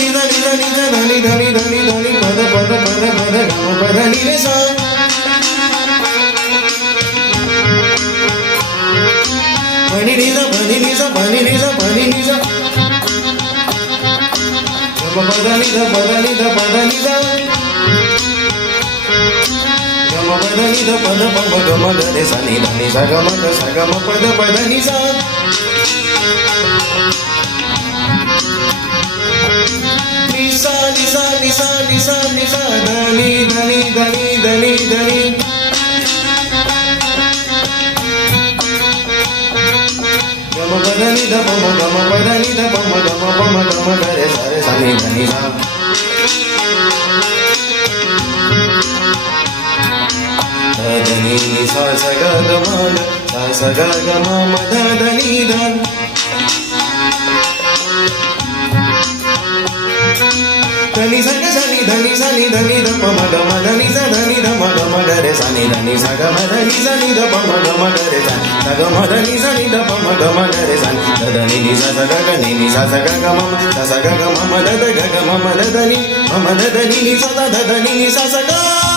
नी सा नी सा नी सा धनी धनी धनी धनी पद पद पद पद गम पद नी रे सा पनि नी सा पनि नी सा पनि नी सा पनि नी सा गम पद नी सा पद नी सा पद नी सा गम पद नी सा पद पद गम ग रे सा नी धनी सा गम पद पद नी सा निसा निसा निसा निसा निसा धनी धनी धनी धनी धनी गम पद नी ध पम गम पद नी ध पम गम ग रे सा नी धनी सा धनी नि सा स ग ग म ग सा स ग ग म म ध धनी ध धनी सा ग सा नी धनी सा नी धनी ध प म ग म धनी सा धनी ध म ग म ग रे सा नी धनी सा ग म धनी सा नी ध प म ग म ग रे सा ग म धनी सा नी ध प म ग म ग रे सा ध धनी नि सा स ग ग नि नि सा स ग ग म सा स ग ग म म ध ध ग ग म म ध ध नि म म ध ध नि नि सा ध ध नि नि सा स ग